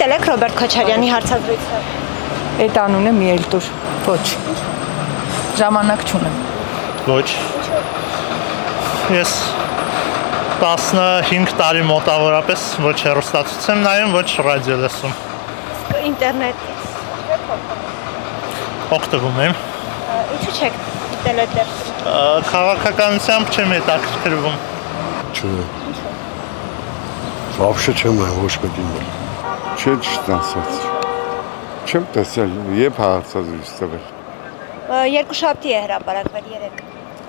Դիտել եք Ռոբերտ Քոչարյանի հարցազրույցը։ Այդ անունը մի էլ տուր։ Ոչ։ Ժամանակ չունեմ։ Ոչ։ Ես 15 տարի մոտավորապես ոչ հեռուստացույց եմ նայում, ոչ ռադիո լսում։ Ինտերնետից Օգտվում եմ։ Ինչու չեք դիտել այդ դեպքում։ Քաղաքականությամբ չեմ հետաքրքրվում։ Չէ։ Вообще չեմ այն ոչ մեկին։ Չէ, ճիշտ ասած։ Չեմ տեսել, երբ հարցազրույց տվել։ Երկուշաբթի է հրապարակվել 3։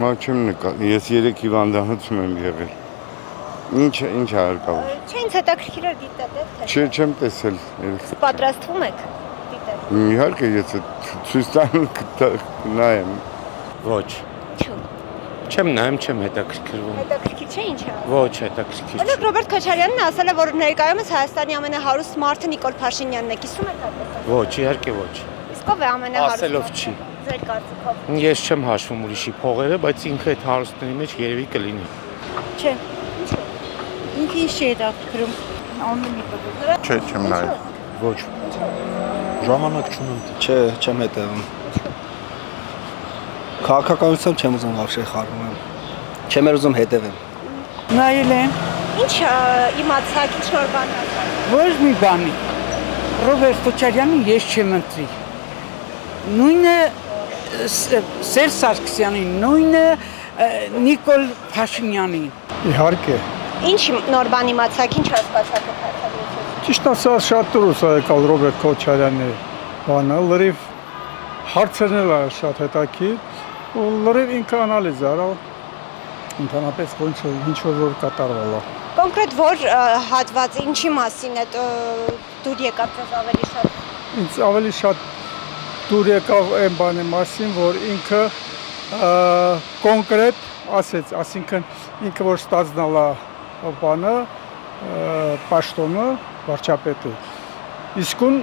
Մա չեմ նկատել, ես 3 հիվանդանոցում եմ եղել։ Ինչ հարկավոր։ Չէ, ինձ հետաքրքիր էր դիտել, թե։ Չէ, չեմ տեսել։ Պատրաստվում եք դիտել։ Իհարկե, ես ցույց տալու նայեմ։ Ոչ։ Ինչու։ Չեմ նայում, չեմ հետաքրքրվում։ Հետաքրքիր չէ ինչ է։ Ոչ, հետաքրքիր չէ։ Ռոբերտ Քոչարյանն ասել է, որ ներկայումս Հայաստանի ամենահարուստ մարդը Նիկոլ Փաշինյանն է, կիսում եք այդպես։ Ոչ, իհարկե ոչ։ Իսկ ով է ամենահարուստը։ Ասելով չի։ Ձեր կարծիքով։ Ես չեմ հաշվում ուրիշի փողերը, բայց ինքը այդ հարուստների մեջ երևի կլինի։ Չէ։ Ինչու։ Ինքը ինչ չի հետաքրքրում։ Անունը մի տեղ։ Չէ, չեմ նայել։ Ոչ։ Ժամանակ չունեմ։ Չէ, չեմ հետևում։ Քաղաքականությամբ չեմ ուզում вообще խառնում եմ։ Չեմ ուզում հետևեմ։ Նայել եմ։ Ինչ իմացաք, ինչ նոր բան ասաք։ Ոչ մի բանի։ Ռոբերտ Քոչարյանին ես չեմ ընտրի։ Նույնը Սերժ Սարգսյանին, նույնը Նիկոլ Փաշինյանին։ Իհարկե։ Ինչ նոր բան իմացաք, ինչ հասկացաք այդ հարցազրույցից։ Ճիշտ ասած շատ դուրս է եկալ Ռոբերտ Քոչարյանի բանը, լրիվ հարցերն էլ է շատ հետաքրքիր, ու լրիվ ինքը անալիզ արավ, ընդհանրապես ինչ որ կատարվել է։ Կոնկրետ որ հատված ինչի մասին է դուր եկավ ձեզ ավելի շատ։ Ինձ ավելի շատ դուր եկավ այն բանի մասին, որ ինքը կոնկրետ ասեց, ասինքն ինքը որ ստացնալ է բանը, պաշտոնը վարչապետի։ Իսկուն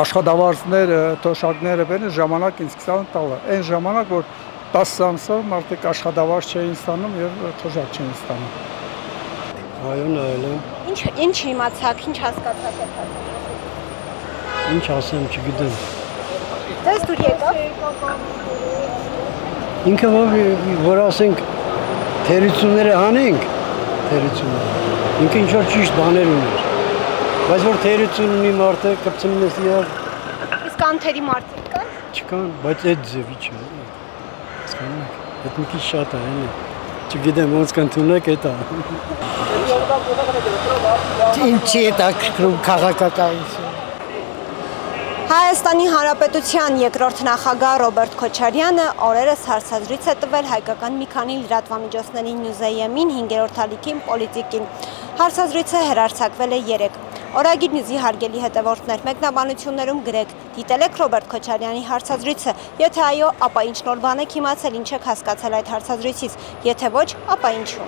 աշխատավարձները, թոշակները բերեն ժամանակ ինձ սկսան տալը։ Այն ժամանակ, որ 10 ամսով մարդիկ աշխատավարձ չէին ստանում եւ թոշակ չէին ստանում։ Այո, նայել եմ։ Ինչ իմացաք, ինչ հասկացաք այդ հարցից։ Ինչ ասեմ, չգիտեմ։ Դες դուր եկավ։ Ինքը որ ասենք թերությունները անենք, թերությունները։ Ինքը ինչ որ ճիշտ բաներ ուներ։ Բայց որ թերություն ունի մարդը կպցնում ես իրար։ Իսկ անթերի մարդիկ կան։ Չկան, բայց այդ ձևի չէ։ Հասկանաք, այդ մի քիչ շատ է, էլի։ Չգիտեմ ոնց կընդունեք էտա։ Ինչի է տակրում քաղաքականություն։ Հայաստանի Հանրապետության երկրորդ նախագահ Ռոբերտ Քոչարյանը օրերս հարցազրույց է տվել հայկական մի քանի լրատվամիջոցների Նյուզեյեմին 5-րդ ալիքին Պոլիտիկին։ Հարցազրույցը հեռարձակվել է 3։ Օրագիր Նյուզի հարգելի հետևորդներ, մեկնաբանություններում գրեք, դիտել եք Ռոբերտ Քոչարյանի հարցազրույցը, եթե այո, ապա ինչ նոր բան եք իմացել, ինչ եք հասկացել այդ հարցազրույցից, եթե ոչ, ապա ինչու։